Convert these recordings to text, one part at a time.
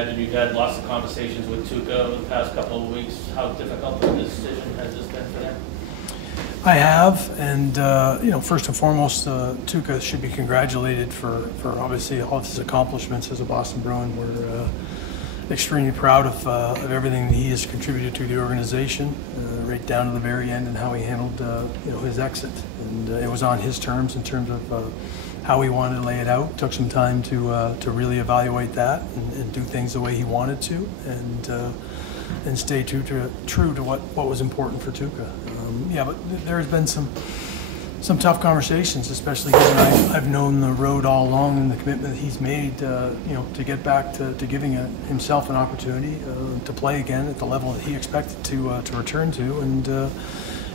imagine you've had lots of conversations with Tuukka over the past couple of weeks. How difficult of a decision has this been for him? I have, and first and foremost, Tuukka should be congratulated for obviously all of his accomplishments as a Boston Bruin. We're extremely proud of everything that he has contributed to the organization, right down to the very end, and how he handled his exit. And it was on his terms in terms of how he wanted to lay it out. Took some time to really evaluate that and do things the way he wanted to, and stay true to what was important for Tuukka. But there has been some tough conversations, especially given I've known the road all along and the commitment that he's made, to get back to giving himself an opportunity to play again at the level that he expected to return to,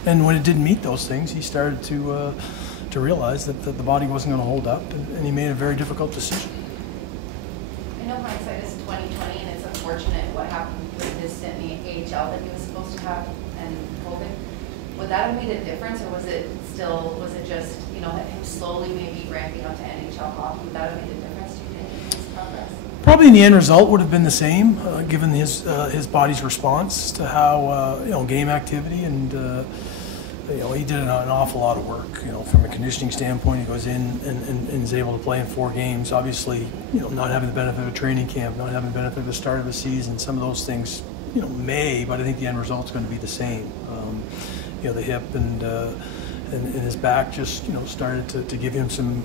and when it didn't meet those things, he started to realize that the body wasn't going to hold up, and he made a very difficult decision. I know hindsight is 20/20, and it's unfortunate what happened with his stint in the AHL that he was supposed to have and COVID. Would that have made a difference, or was it just him slowly maybe ramping up to NHL hockey? Would that have made a difference, do you think, in his progress? Probably in the end result would have been the same, given his body's response to how game activity, and he did an awful lot of work. From a conditioning standpoint, he goes in and is able to play in 4 games. Obviously, not having the benefit of a training camp, not having the benefit of the start of the season, some of those things, but I think the end result's going to be the same. The hip and his back just started to give him some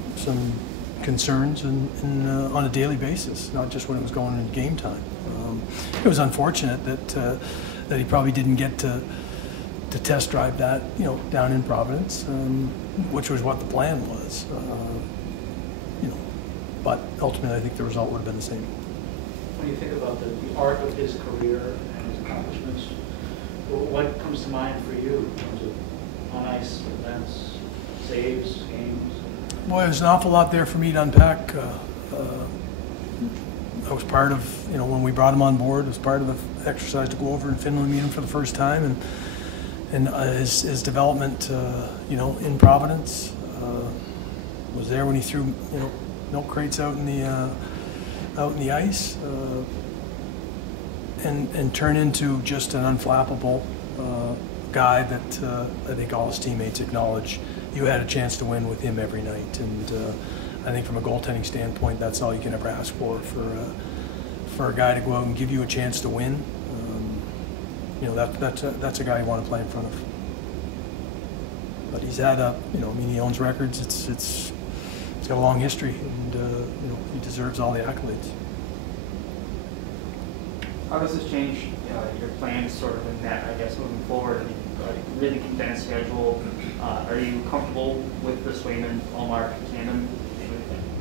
concerns on a daily basis, not just when it was going into game time. It was unfortunate that he probably didn't get to test drive that down in Providence, which was what the plan was. But ultimately I think the result would have been the same. When you think about the arc of his career and his accomplishments, what comes to mind for you in terms of on-ice events, saves, games? Boy, there's an awful lot there for me to unpack. I was part of, when we brought him on board, it was part of the exercise to go over in Finland and meet him for the first time, and his development, in Providence. Was there when he threw, milk crates out in the ice. And turn into just an unflappable guy that I think all his teammates acknowledge you had a chance to win with him every night. And I think from a goaltending standpoint, that's all you can ever ask for a guy to go out and give you a chance to win. That's a guy you want to play in front of. But he's had he owns records. It's got a long history, and he deserves all the accolades. How does this change your plans sort of in that, I guess, moving forward? I mean, really condensed schedule. Are you comfortable with the Swayman-Ullmark tandem?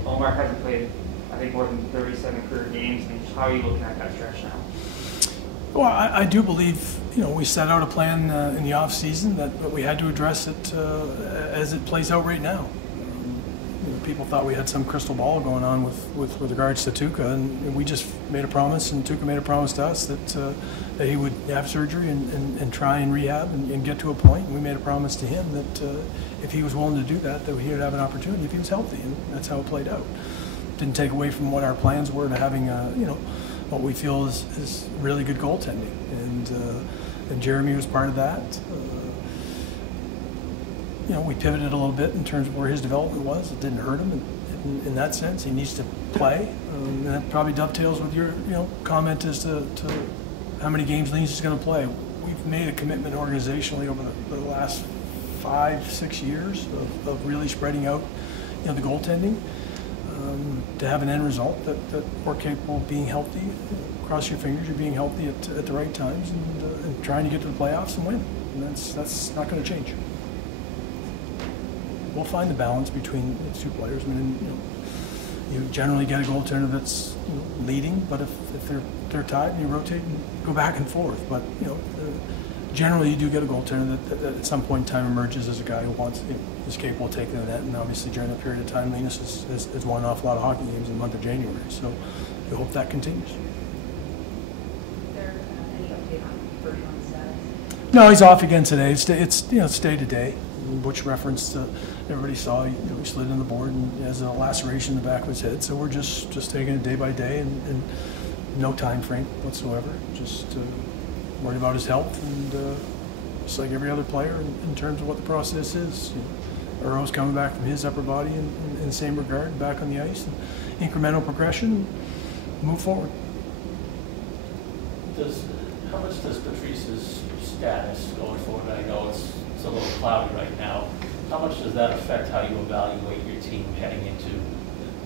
Ullmark hasn't played, I think, more than 37 career games. I mean, how are you looking at that stretch now? Well, I do believe, we set out a plan in the off season that we had to address it as it plays out right now. People thought we had some crystal ball going on with regards to Tuukka, and we just made a promise, and Tuukka made a promise to us that he would have surgery and try and rehab and get to a point. And we made a promise to him that if he was willing to do that he would have an opportunity if he was healthy, and that's how it played out. Didn't take away from what our plans were to having what we feel is really good goaltending, and Jeremy was part of that. We pivoted a little bit in terms of where his development was. It didn't hurt him in that sense. He needs to play. And that probably dovetails with your comment as to how many games Linus is going to play. We've made a commitment organizationally over the last 5-6 years of really spreading out the goaltending to have an end result that we're capable of being healthy. Cross your fingers, you're being healthy at the right times and trying to get to the playoffs and win. And that's not going to change. We'll find the balance between the two players. I mean, you generally get a goaltender that's leading, but if they're tied, you rotate and go back and forth. But generally you do get a goaltender that at some point in time emerges as a guy who is capable of taking the net. And obviously during that period of time, Linus has won an awful lot of hockey games in the month of January. So we hope that continues. Is there any update on Bergeron's status? No, he's off again today. It's day to day. Butch referenced, everybody saw, he slid in the board and has a laceration in the back of his head. So we're just taking it day by day and no time frame whatsoever. Just worried about his health, and just like every other player in terms of what the process is. Earl's coming back from his upper body in the same regard, back on the ice, and incremental progression, move forward. How much does Patrice's status going forward? I know it's a little cloudy right now. How much does that affect how you evaluate your team heading into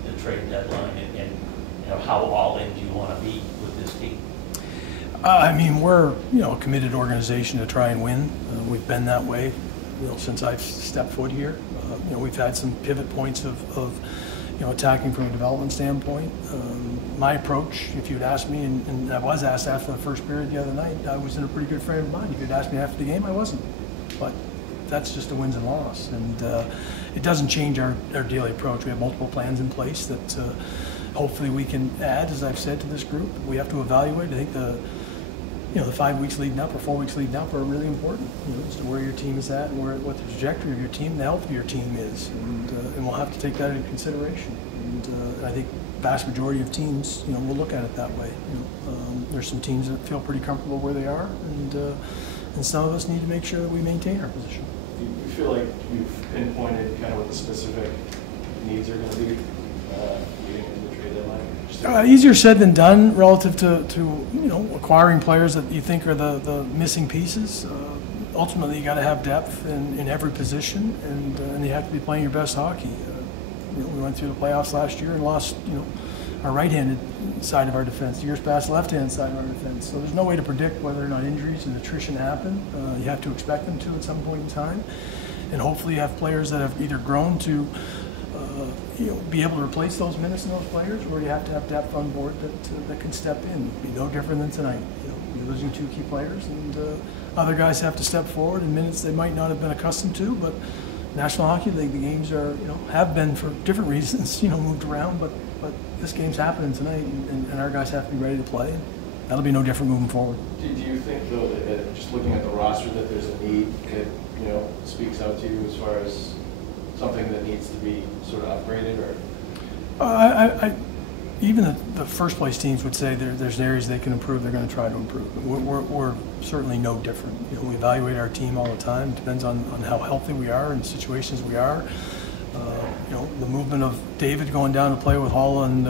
the trade deadline, and how all in do you want to be with this team? I mean, we're a committed organization to try and win. We've been that way since I've stepped foot here. We've had some pivot points of attacking from a development standpoint. My approach, if you'd asked me, and I was asked after the first period the other night, I was in a pretty good frame of mind. If you'd asked me after the game, I wasn't. But that's just a wins and loss, and it doesn't change our daily approach. We have multiple plans in place that hopefully we can add, as I've said, to this group. We have to evaluate. I think the 5 weeks leading up or 4 weeks leading up are really important, as to where your team is at and what the trajectory of your team, the health of your team is, and we'll have to take that into consideration. And I think vast majority of teams, will look at it that way. There's some teams that feel pretty comfortable where they are, and some of us need to make sure that we maintain our position. Do you feel like you've pinpointed kind of what the specific needs are going to be leading into the trade deadline? Easier said than done relative to acquiring players that you think are the missing pieces. Ultimately, you got to have depth in every position, and you have to be playing your best hockey. We went through the playoffs last year and lost our right-handed side of our defense. Years past, left-hand side of our defense. So there's no way to predict whether or not injuries and attrition happen. You have to expect them to at some point in time, and hopefully you have players that have either grown to be able to replace those minutes and those players, or you have to have depth on board that can step in. It'd be no different than tonight. You're losing 2 key players, and other guys have to step forward in minutes they might not have been accustomed to. But National Hockey League, the games are have been for different reasons moved around, but this game's happening tonight, and our guys have to be ready to play. That'll be no different moving forward. Do you think, though, that just looking at the roster, that there's a need that speaks out to you as far as something that needs to be sort of upgraded, or? Even the first place teams would say there's areas they can improve. They're going to try to improve. We're certainly no different. We evaluate our team all the time. It depends on how healthy we are and the situations we are. The movement of David going down to play with Hall and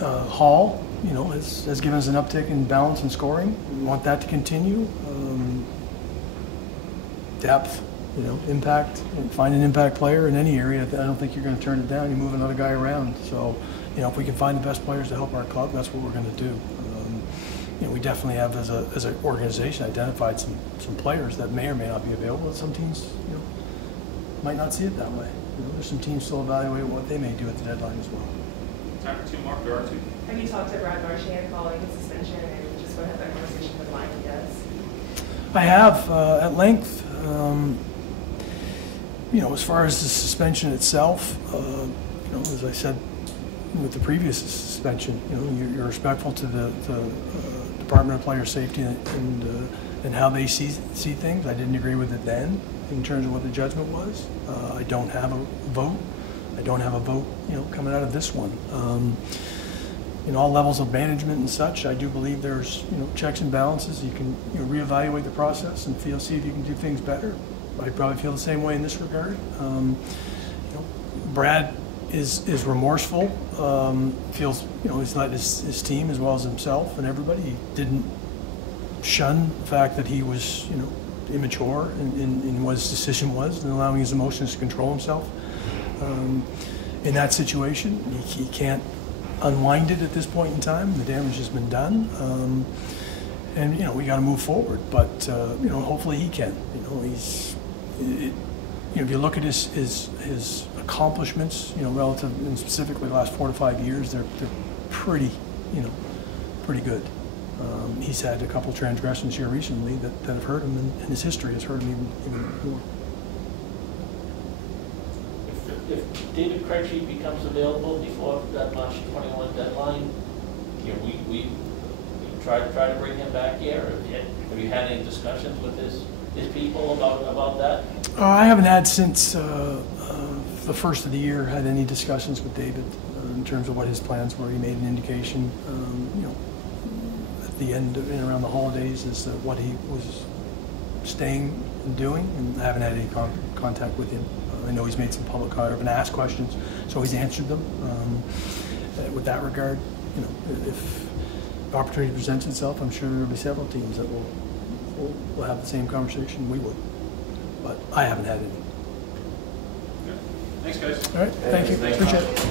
Hall, has given us an uptick in balance and scoring. We want that to continue. Depth, impact, find an impact player in any area. I don't think you're going to turn it down. You move another guy around. So, if we can find the best players to help our club, that's what we're going to do. We definitely have, as an organization, identified some players that may or may not be available. Some teams, might not see it that way. There's some teams still evaluating what they may do at the deadline as well. Time for 2 more. There are 2. Have you talked to Brad Marchand following his suspension, and just want to have that conversation with Mike, I guess? I have at length. As far as the suspension itself, as I said with the previous suspension, you're respectful to the Department of Player Safety and how they see things. I didn't agree with it then in terms of what the judgment was. I don't have a vote. I don't have a vote, coming out of this one. In all levels of management and such, I do believe there's, checks and balances. You can reevaluate the process and see if you can do things better. I probably feel the same way in this regard. Brad is remorseful. Feels he's let his team as well as himself and everybody. He didn't shun the fact that he was immature in what his decision was and allowing his emotions to control himself. In that situation, he can't unwind it at this point in time. The damage has been done, and we got to move forward. But hopefully he can. If you look at his accomplishments, relative and specifically the last 4 to 5 years, they're pretty good. He's had a couple transgressions here recently that have hurt him, and his history has hurt him even more. If David Krejci becomes available before that March 21 deadline, we try to bring him back here. Have you had any discussions with his people about that? I haven't had since the first of the year had any discussions with David in terms of what his plans were. He made an indication, you know, at the end and around the holidays as to what he was staying and doing, and I haven't had any contact with him. I know he's made some public comment, I've been asked questions, so he's answered them. With that regard, you know, if the opportunity presents itself, I'm sure there'll be several teams that will have the same conversation we would, but I haven't had any. Thanks, guys. All right, thank you, Thanks. appreciate it.